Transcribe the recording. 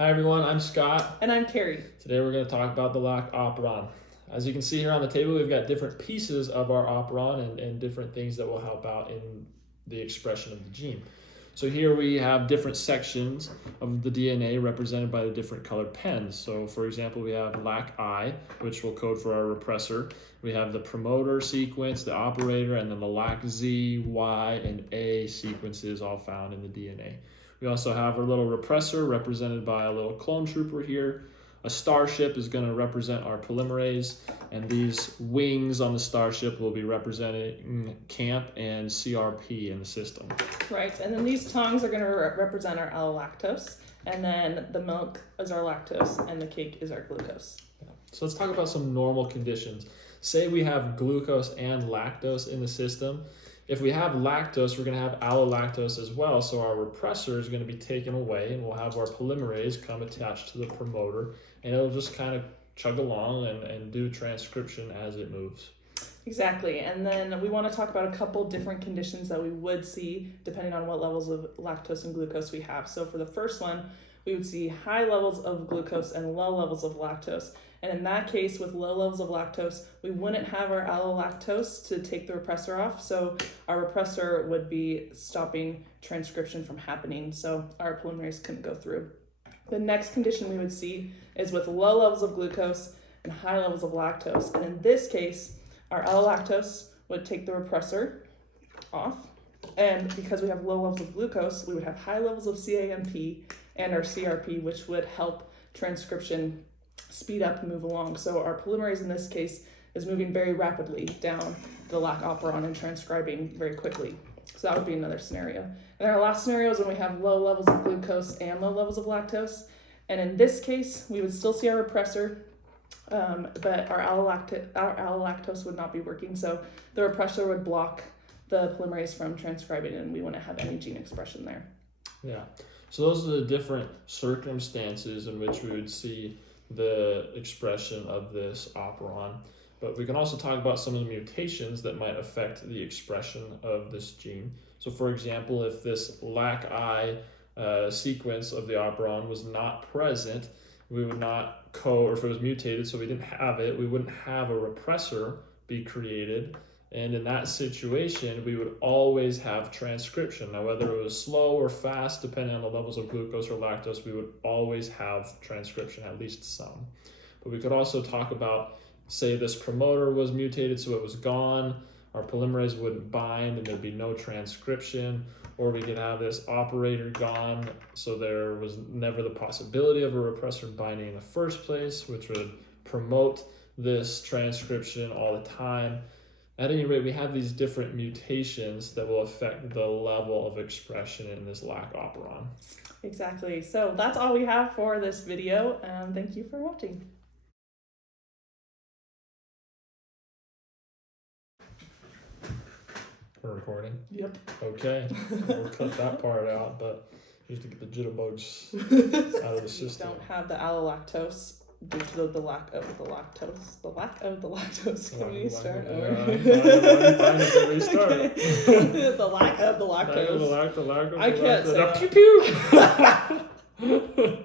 Hi everyone, I'm Scott. And I'm Carrie. Today we're going to talk about the Lac Operon. As you can see here on the table, we've got different pieces of our operon and different things that will help out in the expression of the gene. So here we have different sections of the DNA represented by the different colored pens. So for example, we have Lac I, which will code for our repressor. We have the promoter sequence, the operator, and then the Lac Z, Y, and A sequences all found in the DNA. We also have our little repressor represented by a little clone trooper here. A starship is going to represent our polymerase, and these wings on the starship will be representing CAMP and CRP in the system. Right, and then these tongues are going to represent our allolactose, and then the milk is our lactose, and the cake is our glucose. Yeah. So let's talk about some normal conditions. Say we have glucose and lactose in the system. If we have lactose, we're going to have allolactose as well, so our repressor is going to be taken away, and we'll have our polymerase come attached to the promoter, and it'll just kind of chug along and do transcription as it moves. Exactly, and then we want to talk about a couple different conditions that we would see depending on what levels of lactose and glucose we have. So for the first one, we would see high levels of glucose and low levels of lactose. And in that case, with low levels of lactose, we wouldn't have our allolactose to take the repressor off. So our repressor would be stopping transcription from happening. So our polymerase couldn't go through. The next condition we would see is with low levels of glucose and high levels of lactose. And in this case, our allolactose would take the repressor off. And because we have low levels of glucose, we would have high levels of CAMP and our CRP, which would help transcription speed up and move along. So our polymerase in this case is moving very rapidly down the Lac Operon and transcribing very quickly. So that would be another scenario. And our last scenario is when we have low levels of glucose and low levels of lactose. And in this case, we would still see our repressor, but our allolactose would not be working. So the repressor would block the polymerase from transcribing, and we wouldn't have any gene expression there. Yeah. So those are the different circumstances in which we would see the expression of this operon. But we can also talk about some of the mutations that might affect the expression of this gene. So for example, if this Lac I sequence of the operon was not present, we would not or if it was mutated, so we didn't have it, we wouldn't have a repressor be created. And in that situation, we would always have transcription. Now, whether it was slow or fast, depending on the levels of glucose or lactose, we would always have transcription, at least some. But we could also talk about, say this promoter was mutated, so it was gone, our polymerase wouldn't bind and there'd be no transcription. Or we could have this operator gone, so there was never the possibility of a repressor binding in the first place, which would promote this transcription all the time. At any rate, we have these different mutations that will affect the level of expression in this Lac Operon. Exactly. So that's all we have for this video. Thank you for watching. We're recording? Yep. Okay. We'll cut that part out, but just to get the jitterbugs out of the system. We don't have the allolactose due to the lack of the lactose. The lack of the lactose. Can we start over? Fine if we restart. Okay. The lack of the lactose. The lack of I can't say that. Pew pew!